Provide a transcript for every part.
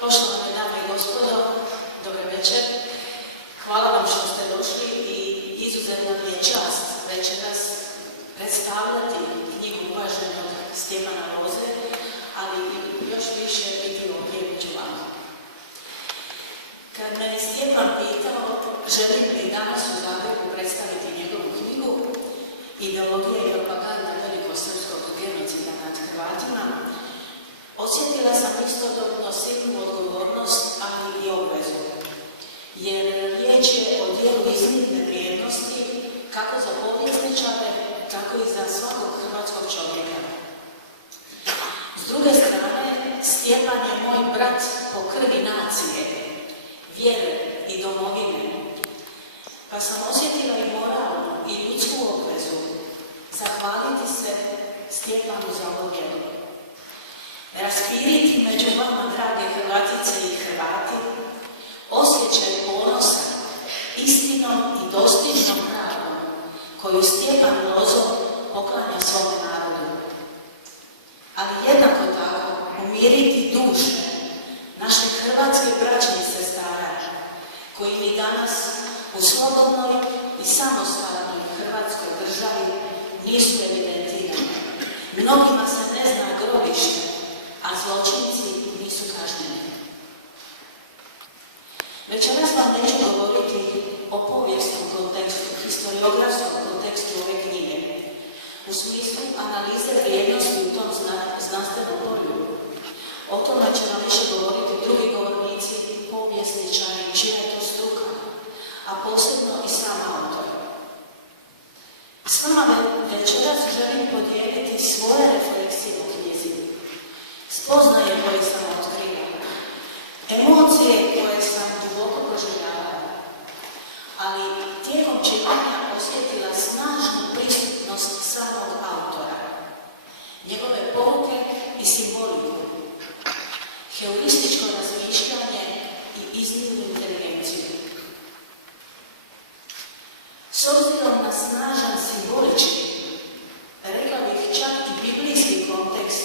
Poštovane dame i gospodo, dobar večer. Hvala vam što ste došli i izuzetna mi je čast večeras predstavljati knjigu uvaženog Stjepana Loze, ali još više biti ovdje među vama. Kad me Stjepan pitao želim li danas u Zagrebu predstaviti njegovu knjigu Ideologija i propaganda velikosrpskog genocida nad Hrvatima, osjetila sam istodobno silnu odgovornost, ali i obvezu. Jer riječ je o dijelu iznimne vrijednosti kako za povjesničare, tako i za svakog hrvatskog čovjeka. S druge strane, Stjepan je moj brat po krvi nacije, vjere i domovine, pa sam osjetila i moralnu i ljudsku obvezu zahvaliti se Stjepanu za ovo djelo. Raspiriti među vama, drage Hrvatice i Hrvati, osjećaj ponosa, istinom i dostižnom pravdom koju Stjepan Lozo poklanja svome narodu. Ali jednako tako umiriti duše naše hrvatske braće i sestara, koji mi danas u slobodnoj i samostalnoj Hrvatskoj državi nisu evidentirani. Mnogima se ne zna grobište, a zločinci nisu kažnjeni. Večeras vam neću govoriti o povijesnom kontekstu, historiografskom kontekstu ove knjige, u smislu analize vrijednosti u tom znanstvenom polju. O tome će nam više govoriti drugi govornici, povjesničari, čija je to struka, a posebno i sam autor. S vama večeras želim podijeliti svoje refleksije u knjizi, spoznaje koje sam otkrila, emocije koje sam duboko proživljavala, ali tijekom čitanja osjetila snažnu prisutnost samog autora, njegove poruke i simboliku, heurističko razmišljanje i iznimnu inteligenciju. S obzirom na snažan simbolički, rekla bih čak i biblijski kontekst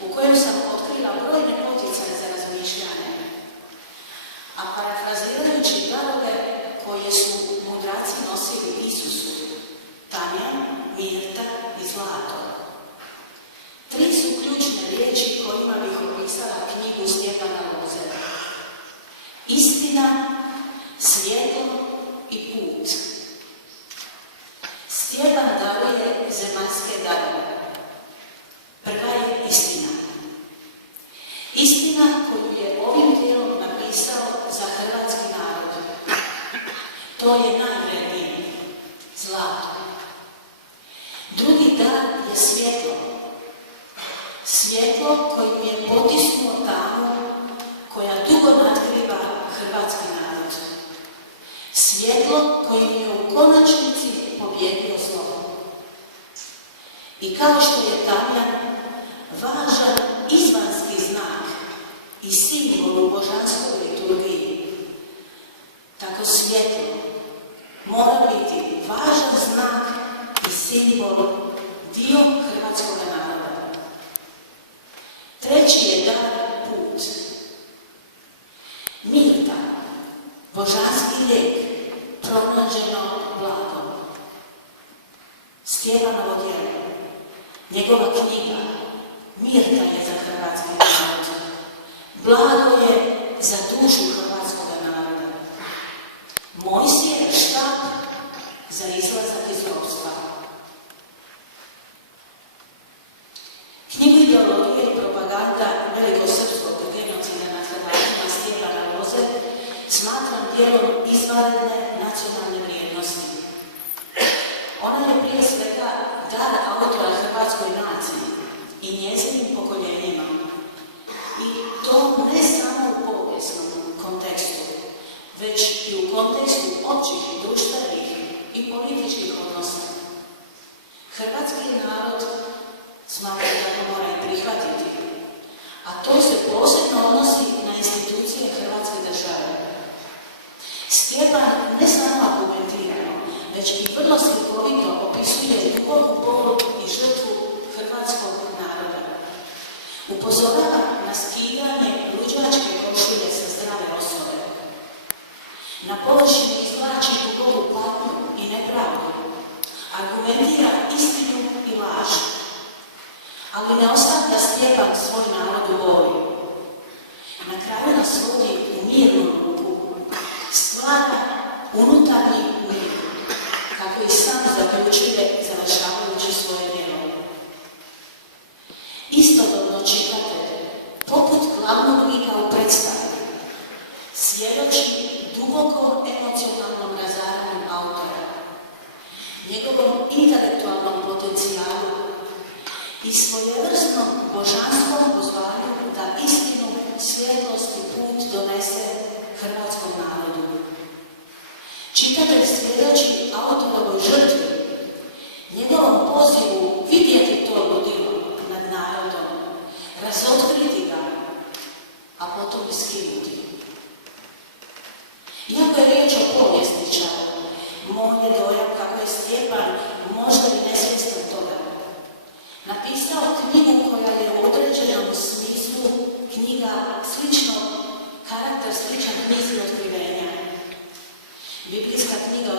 u kojem sam otkrila brojne poticaje za razmišljanje, a parafrazirajući darove koje su mudraci nosili Isusu, tamjan, mirta i zlato. Tri su ključne riječi kojima bih opisala knjigu Stjepana Loze. Istina, svjetlo i put. Stjepan daruje zemaljske darove. Prva je istina. Istina koju je ovim dijelom napisao za hrvatski narod. To je najvrednije, zlato. Drugi dar je svjetlo. Svjetlo kojim je potisnuo tamu koja dugo nadkriva hrvatski narod. Svjetlo kojim je u konačnici pobjedio zlo. I kao što je tamjan važan izvanjski znak i simbol u božanskoj liturgiji, tako svjetlo mora biti važan znak i simbol dio hrvatskog naroda. Treći je dar put. Mirta, božanski lijek, pronađeno blago. Stjepanovo djelo, njegova knjiga, mirta je za hrvatski narod. Blago je za dušu hrvatskog naroda. Mojsijev štap za izlazak iz ropstva. Knjigu Ideologija i propaganda velikosrpskog genocida nad Hrvatima Stjepana Loze smatram dijelom izvanredne nacionalne vrijednosti. Ona je prije svega dar autora hrvatskoj naciji i njezinim pokoljenjima. I to ne samo u povijesnom kontekstu, već i u kontekstu općih i društvenih političkih odnosa. Hrvatski narod smatra da to mora i prihvatiti, a to se posebno odnosi na institucije Hrvatske države. Stjepan ne samo argumentirano, već i vrlo slikovito opisuje duboku bol i žrtvu hrvatskog naroda. Upozorava na skidanje luđačke košulje sa zdrave osobe. Na površini izvlači duboku patnju i nepravdu. Argumentira istinu i laž. Ali ne ostavlja Stjepan svoj narod u boli. Na kraju nas vodi u mirnu ruku. Stvara unutarnji mir, kako i sam zaključuje završavajući svoje djelo. Istodobno čitatelj, poput glavnog lika u predstavi, svjedoči duboko emocionalnom razaranju autora, njegovom intelektualnom potencijalu i svojevrsnom božanskom pozvanju da istinu, svjetlost i put donese hrvatskom narodu. Čitatelj svjedoči autorovoj žrtvi, njegovom pozivu vidjeti to ludilo nad narodom, razotkriti ga, a potom iskinuti. Iako je riječ o povjesničaru, moj je dojam kako je Stjepan možda i nesvjestan toga napisao knjigu koja je u određenom smislu knjiga sličnog, karakter sličan knjizi Otkrivenja. Biblijska knjiga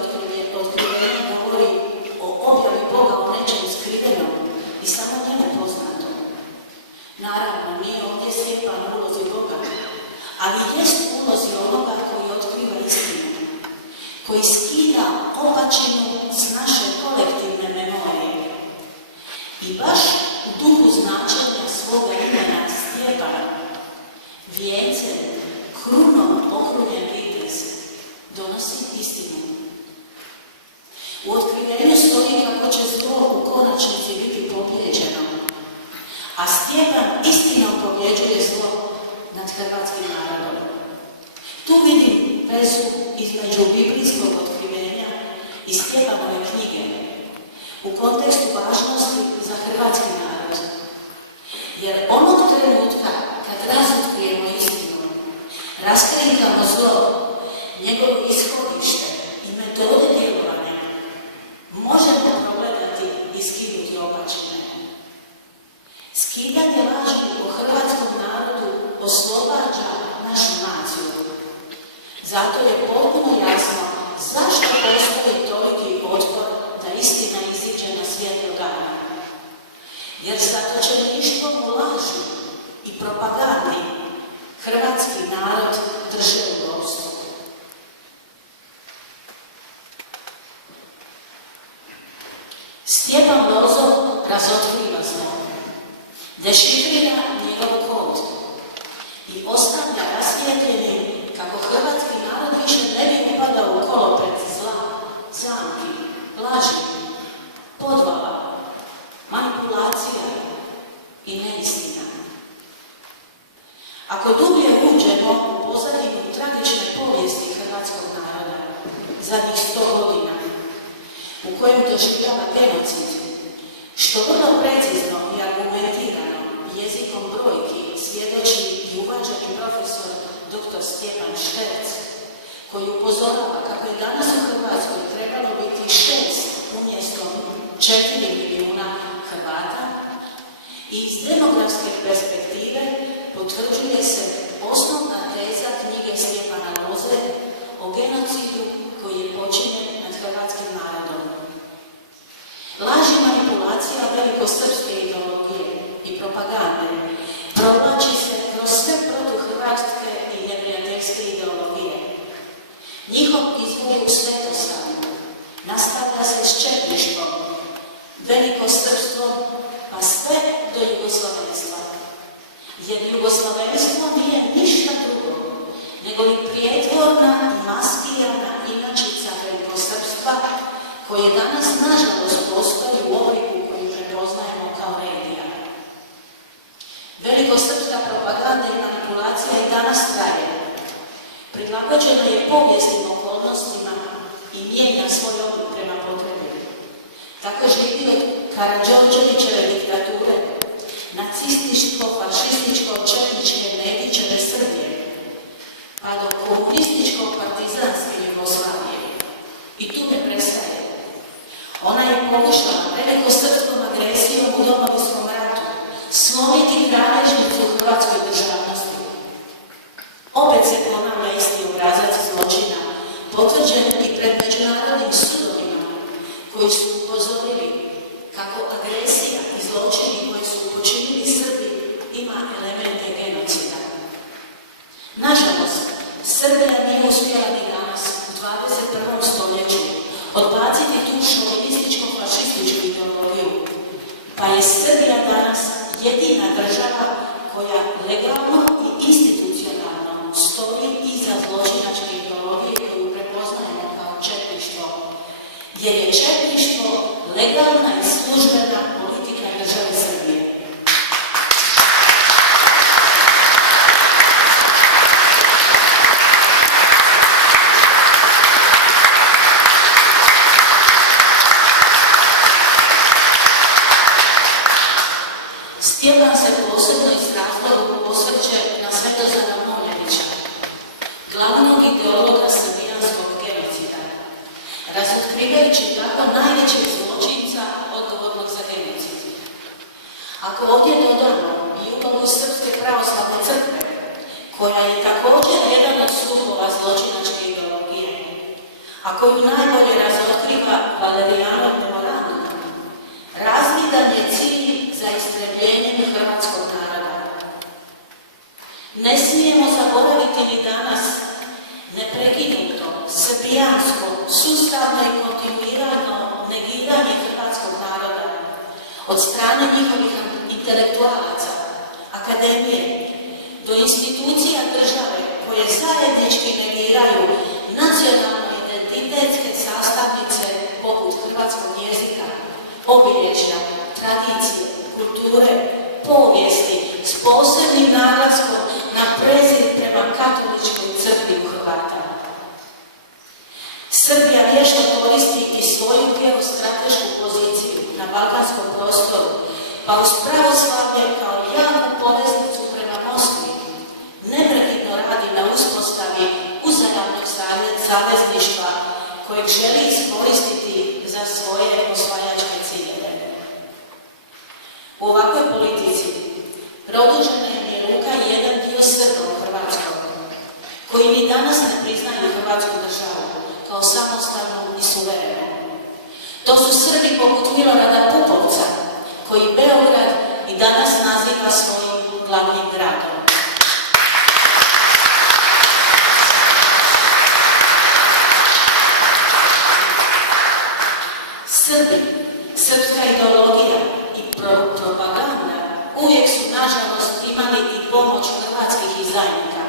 Otkrivenja govori o objavi Boga o nečem skrivenom i samo njemu poznatom. Naravno, nije ovdje Stjepan u ulozi Boga, ali jest ulozi onoga koji otkriva istinu, koji skida opačinu s naše kolektivne memorije. I baš u duhu značenja svoga imena Stjepana, vijencem, krunom okrunjen vitez, donosi istinu. U Otkrivenju stoji kako će zlo u konačnici biti pobijeđeno, a Stjepan istinom pobjeđuje zlo nad hrvatskim narodom. Tu vidim vezu između biblijskog otkrivenja i Stjepanove knjige u kontekstu važnosti za hrvatski narod. Jer onog trenutka kad razotkrijemo istinu, raskrinkamo zlo, njegovo ishodište i metode djelovanja, možemo progledati i skinuti opačine. Skidanje laži o hrvatskom narodu oslobađa našu naciju. Zato je potpuno jasno zašto postoji toliki otpor da istina iziđe na svjetlo dana. Jer zatočeništvom u laži i propagandi hrvatski narod drže u ropstvu. Stjepan Lozo razotkriva zlo, dešifrira njegov kod i ostavlja rasvijetljenim kako hrvatski narod više ne bi upadao u koloplet zla, zamki, laži, podvala, manipulacija i neistina. Ako dublje uđemo u pozadinu tragične povijesti hrvatskog naroda zadnjih 100 godina, u kojem doživljava genocid, što vrlo precizno i argumentirano jezikom brojki svjedoči i uvaženi profesor dr. Stjepan Šterc, koji upozorava kako je danas u Hrvatskoj trebalo biti 6 umjesto 4 milijuna Hrvata, i iz demografske perspektive potvrđuje se osnovna teza knjige Stjepana Loze o genocidu koji je počinjen nad hrvatskim narodom. Laž i manipulacija velikosrpske ideologije i propagande provlači se kroz sve protuhrvatske i neprijateljske ideologije. Njihov izbor u svetosavlju nastavlja se s četništvom, velikosrpstvom, pa sve do jugoslavenstva. Jer jugoslavenstvo nije ništa drugo, nego li prijetvorna i maskirana inačica velikosrpstva, koje danas nažalost postoji u obliku koju prepoznajemo kao regija. Velikosrpska propaganda i manipulacija i danas traje. Prilagođena je povijesnim okolnostima i mijenja svoj oblik prema potrebi. Tako živi od Karađorđevićeve diktature, nacističko-fašističko-četničke Nedićeve Srbije, pa do komunističko-partizanske Jugoslavije. I tu ne prestaje. Ona je pokušala velikosrpskom agresijom u Domovinskom ratu slomiti kralježnicu hrvatskoj državnosti. Opet se ponavlja isti obrazac zločina, potvrđen i pred međunarodnim sudovima, koji su upozorili kako agresija i zločini koji su počinili Srbi ima elemente genocida. Nažalost, Srbija nije uspjela ni danas u 21. stoljeću odbaciti tu šovinističko-fašističku ideologiju, pa je Srbija danas jedina država koja legalno i institucionalno stoji iza zločinačke ideologije koju prepoznajemo kao četništvo, jer je četništvo legalna i službena politika države Srbije. Stjepan se posebno iz razloga osvrće na Svetozara Moljevića, glavnog ideologa srbijanskog genocida, razotkrivajući tako najvećeg zločinca odgovornog za genocid. Ako ovdje dodamo i ulogu Srpske pravoslavne crkve, koja je također jedan od stupova zločinačke ideologije, a koju najbolje razotkriva Valerijanov memorandum, razvidan je cilj za istrebljenjem hrvatskog naroda. Ne smijemo zaboraviti ni danas neprekinuto, srbijansko, sustavno i kontinuirano negiranje hrvatskog naroda od strane njihovih intelektualaca, akademije, do institucija države koje zajednički negiraju nacionalno-identitetske sastavnice poput hrvatskog jezika, obilježja, tradicije, kulture, povijesti s posebnim naglaskom na prezir prema katoličkoj crkvi u Hrvata. Srbija vješto koristi i svoju geostratešku poziciju na balkanskom prostoru, pa uz pravoslavlje kao jaku poveznicu prema Moskvi neprekidno radi na uspostavi uzajamnog savezništva kojeg želi iskoristiti za svoje osvajačke ciljeve. U ovakvoj politici produžena je ruka jedan dio Srba u Hrvatskoj, koji ni danas ne priznaju Hrvatsku državu kao samostalnu i suverenu. To su Srbi poput Milorada Pupovca, koji Beograd i danas naziva svojim glavnim gradom. Srbi, srpska ideologija i propaganda uvijek su, nažalost, imali i pomoć hrvatskih izdajnika.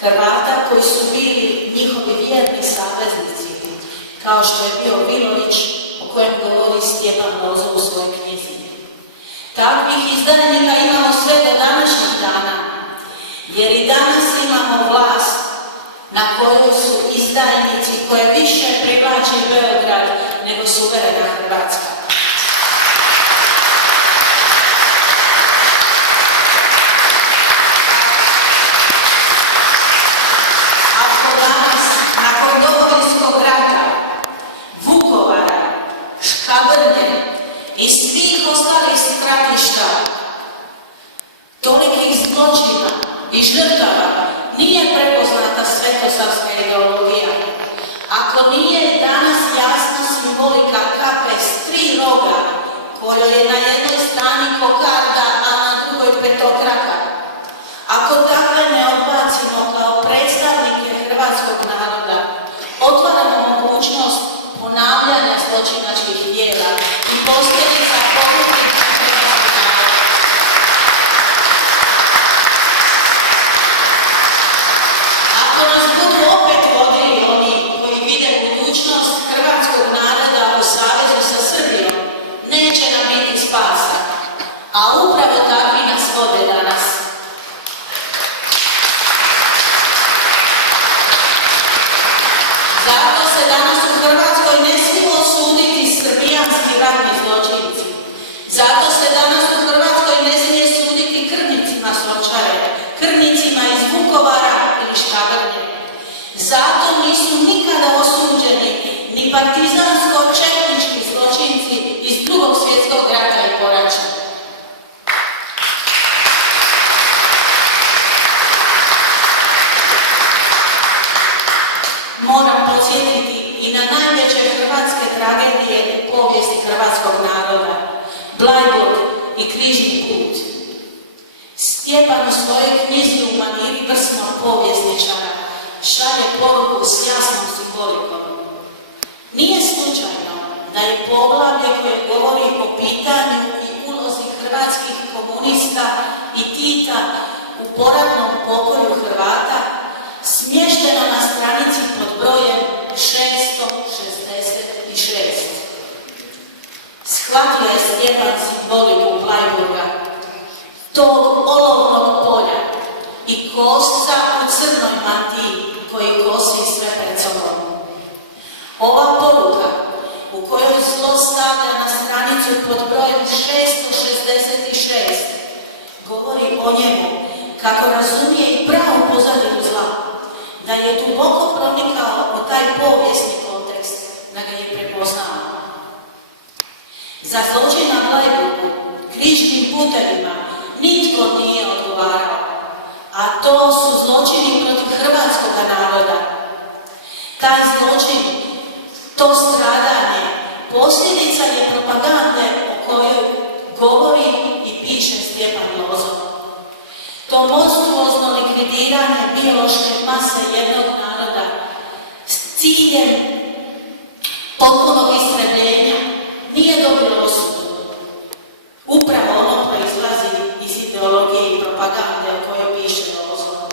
Hrvata koji su bili njihovi vjerni saveznici, kao što je bio Vilović, o kojem govori Stjepan Lozo u svojoj knjizi. Takvih izdajnika imamo sve do današnjih dana, jer i danas imamo vlast na kojoj su izdajnici koje više privlači Beograd nego suverena Hrvatska. Ako danas, nakon Domovinskog rata, Vukovara, Škabrnje i svih ostalih stratišta, tolikih zločina i žrtava, nije prepoznata svetosavska ideologija, ako nije danas jasna simbolika kape s 3 roga, kojoj je na jednoj strani kokarda, a na drugoj petokraka, ako takve ne odbacimo kao predstavnike hrvatskog naroda, otvaramo mogućnost ponavljanja zločinačkih djela i posljedica pogubnih hrvatskog naroda. Ako nas budu opet vodili oni koji vide budućnost hrvatskog naroda u savezu sa Srbijom, neće nam biti spasa, a upravo takvi nas vode danas. Zato se i križni put. Stjepan u svojoj knjizi u maniri vrsnog povjesničara šalje poruku s jasnom simbolikom. Nije slučajno da je poglavlje koje govori o pitanju i ulozi hrvatskih komunista i Tita u poratnom pokolju Hrvata smješteno na stranici pod brojem 666. Shvatio je Stjepan simboliku Bleiburga, tog olovnog polja i kosca u crnoj mantiji koji kosi sve pred sobom. Ova poruka u kojoj zlo stavlja na stranicu pod brojem 666 govori o njemu kako razumije i pravu pozadinu zla, da je duboko pronikao u taj povijesni kontekst, da ga je prepoznao. Za zločin na Bleiburgu, križnim putevima, nitko nije odgovarao, a to su zločini protiv hrvatskog naroda. Taj zločin, to stradanje, posljedica je propagande o kojoj govori i piše Stjepan Lozo. To monstruozno likvidiranje biološke mase jednog naroda s ciljem potpunog istrebljenja nije dobilo osudu. Upravo ono proizlazi iz ideologije i propagande o kojoj piše Lozo.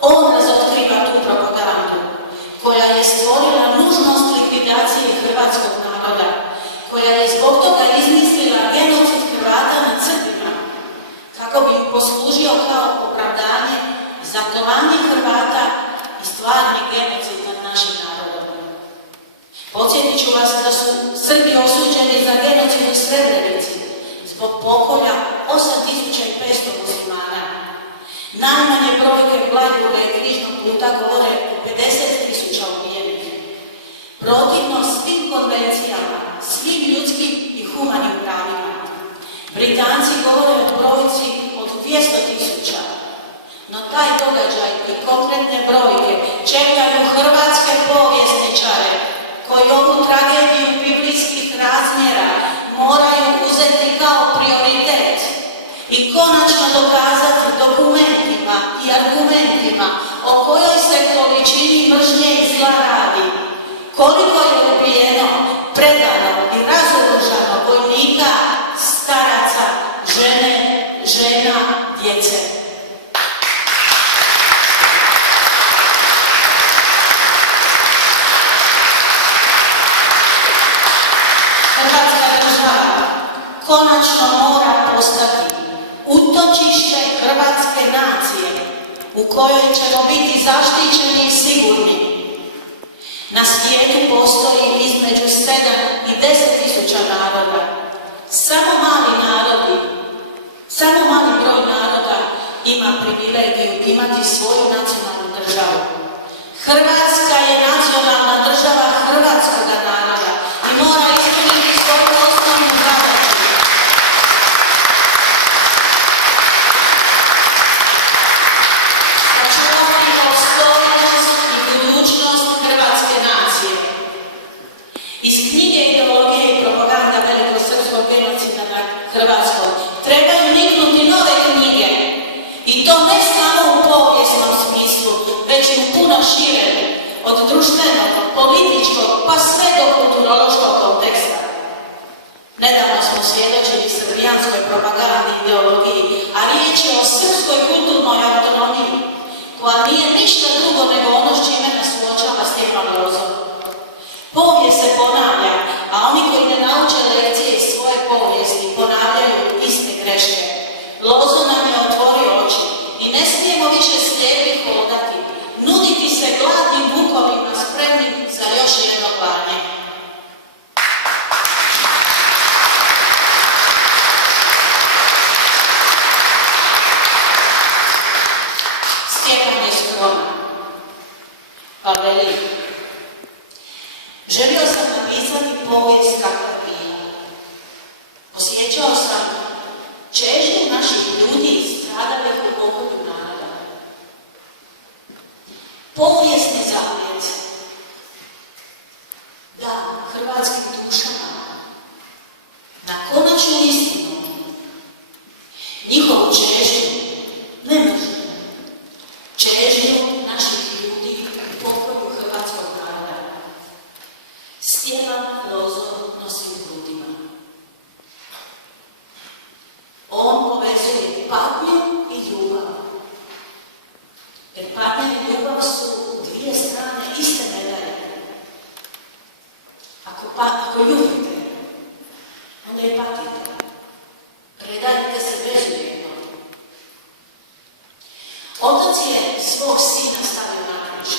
On razotkriva tu propagandu koja je stvorila nužnost likvidacije hrvatskog naroda, koja je zbog toga izmislila genocid Hrvata nad Srbima, kako bi im poslužio kao opravdanje za klanje Hrvata i stvarni genocid nad našim narodom. Podsjetit ću vas da su Srbi osuđeni za genocid u Srebrenici zbog pokolja 8500 muslimana. Najmanje brojke Bleiburga i križnog puta govore o 50.000 ubijenih. Protivno svim konvencijama, svim ljudskim i humanim pravima. Britanci govore o brojci od 200.000. No taj događaj i konkretne brojke čekaju hrvatske povjesničare koji ovu tragediju biblijskih razmjera moraju uzeti kao prioritet i konačno dokazati dokumentima i argumentima o kojoj se količini mržnje i zla radi, koliko je ubijeno, predano i razoružano vojnika, staraca, žena, djece. Hrvatska država konačno mora postati utočište hrvatske nacije u kojoj ćemo biti zaštićeni i sigurni. Na svijetu postoji između 7 i 10.000 naroda. Samo mali broj naroda ima privilegiju imati svoju nacionalnu državu. Hrvatska je nacionalna država hrvatskog naroda i mora ispuniti svoju osnovnu zadaću. Sačuvati opstojnost i budućnost hrvatske nacije. Iz knjige Ideologije i propaganda velikosrpskog genocida nad Hrvatskom trebaju niknuti nove knjige. I to ne samo u povijesnom smislu, već i u puno širem, od društvenog, političkog, pa sve do kulturološkog konteksta. Nedavno smo svjedočili srbijanskoj propagandi i ideologiji, a riječ je o srpskoj kulturnoj autonomiji, koja nije ništa drugo nego ono s čime nas suočava Stjepan Lozo. Povijest se ponavlja, a oni koji ne nauče lekcije iz svoje povijesti ponavljaju iste greške. Lozo nam je otvorio oči i ne smijemo više slijepi hodati, nuditi se gladnim vukovima spremnim za još jedno klanje. Stjepan je skroman, pa veli: želio sam napisati povijest kakva je bila. Osjećao sam čežnju naših ljudi stradalih u pokolju naroda. Povijesni zaplet. Da, hrvatskim dušama. Na konačnu istinu Otac je svog Sina stavio na križ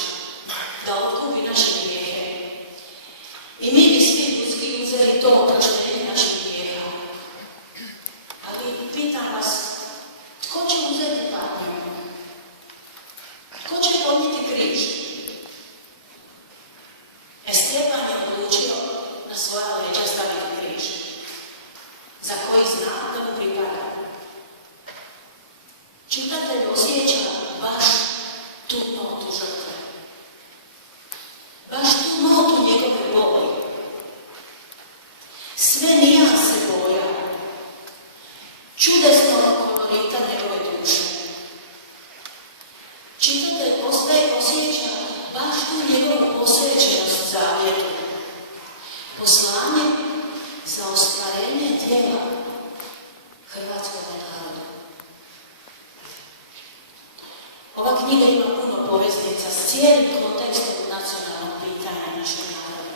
da otkupi naše grijehe. I mi bi svi ljudski uzeli to oproštenje naših grijeha. Ali pitam vas, tko će uzeti patnju? Tko će podnijeti križ? Stjepan je odlučio na svoja leđa staviti križ, za koji zna da mu pripada. Čitatelj osjeća baš tu notu žrtve. Baš tu notu njegove boli. Sve nijanse boja, čudesnog kolorita njegove duše. Čitatelj osjeća baš tu njegovu posvećenost zavjetu. Poslanje za ostvarenje djela hrvatskog naroda. Ova knjiga ima puno poveznica s cijelim kontekstom nacionalnog pitanja našeg naroda.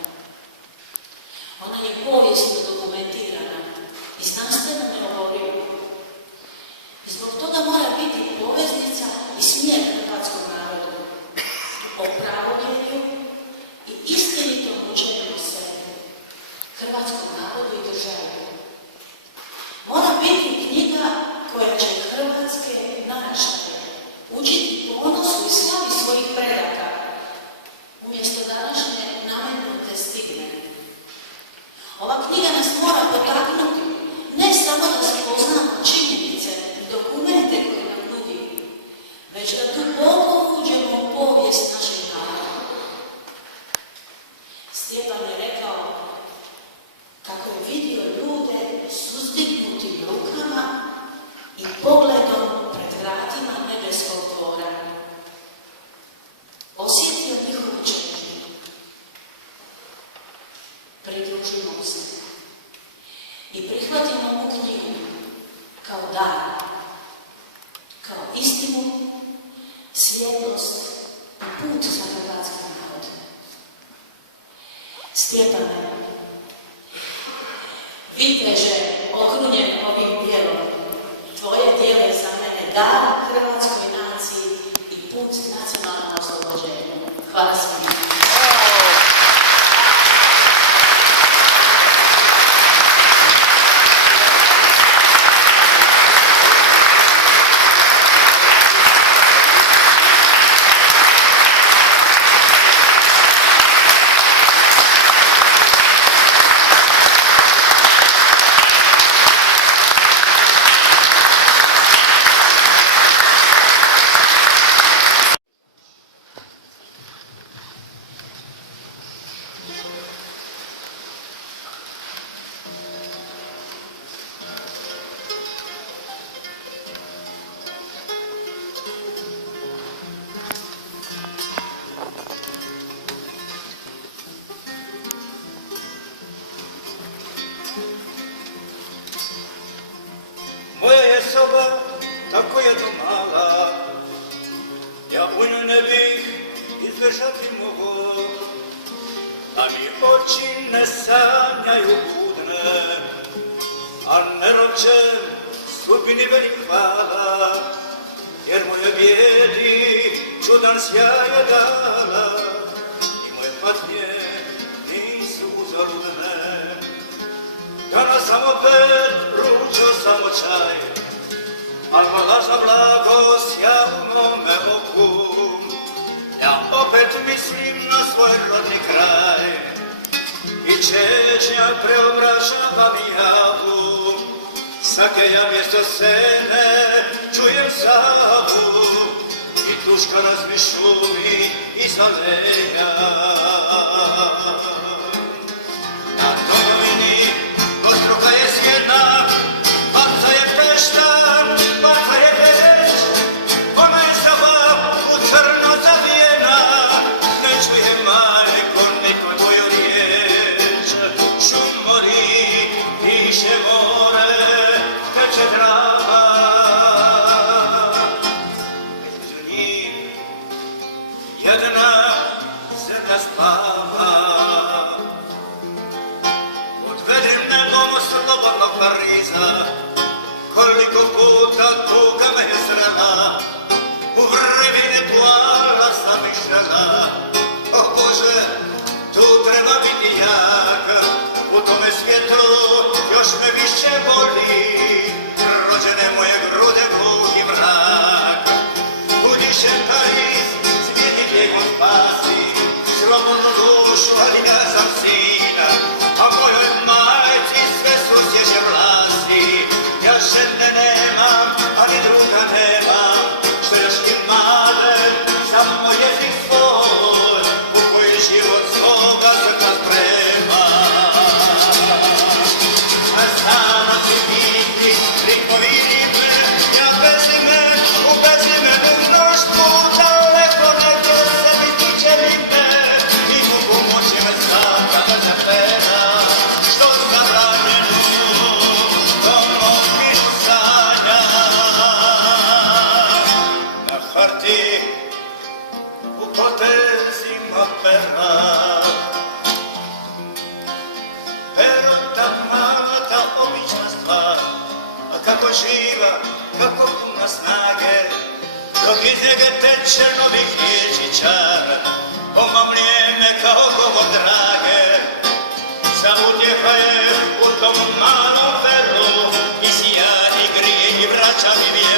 Ona je povijesno dokumentirana i znanstveno neoboriva. I zbog toga mora biti poveznica i smjer hrvatskom narodu o pravovjerju i istinitom učenju o sebi, hrvatskom narodu i državi. Mora biti knjiga koja će hrvatske naraštaje učiti ponosu i slavi svojih predaka, umjesto današnje nametnute stigme. Ova knjiga nas mora potaknuti ne samo da spoznamo činjenice i dokumente koje nam nudi, već da duboko uđemo u povijest našeg naroda. Stjepan je rekao kako je vidio ljude s uzdignutim rukama i pogledom pred vratima nebeskog dvora. Osjetio njihovu čežnju. Pridružimo se i prihvatimo ovu knjigu kao dar, kao istinu, svjetlost i put za hrvatski narod. Stjepane, viteže okrunjen ovim djelom, tvoje djelo je za mene dar hrvatskoj naciji i put nacionalnom oslobođenju. Hvala svima. Moja je soba tako jedno mala, ja u nju ne bih izdržati mogao, a mi oči ne sanjaju budne, a ne roče sudbini velik hvala, jer moje bijedi čudan sjaj je dala i moje patnje nisu uzaludne. Danas sam opet ručao samo čaj, al ma lažna blagost ja u mome oku. Ja opet mislim na svoj rodni kraj i čežnja preobražava mi javu. Svake ja mjesto sene čujem savu i tuška nas mi šumi iza leja. Na domovini ostruka je sjena, baca je pešta, baca je peć, ona je sama u crno zavijena, ne čuje majko niko tvoju riječ. Šum mori, piše more, teče trava, između njih jedna zemlja spava. Slobodnog Pariza, koliko puta tuga me je srela, u vrvine plava zamišljala. O Bože, tu treba biti jak, u tome svijetu još me više boli. Rođene moje grude gluhi mrak. Budiše Pariz, svijeti tijegom spasi, slobodnu dušu, ali ja sam sina, a mojoj majci sve su sjeće vlasti. Ja žene nemam, ali druga nemam, što još ti male, samo jezik svoj, u koji život svoga srca sprema. A sama si biti, rikovi ribe, ja bez ime, u mnoštvu, daleko negdje se mi tiče mine, i mogu moći me svaka da zapera, što zabranjenu, domovinu sanja. Na harti, u potezima pera, pero ta mala, ta obična stvar, a kako živa, kako puna snage, dok iz njega teče novih riječi čar, pomamlje me kao govor drage. Sa utjeha je u tom malom veru, i sija i grije i vraća mi vjeru.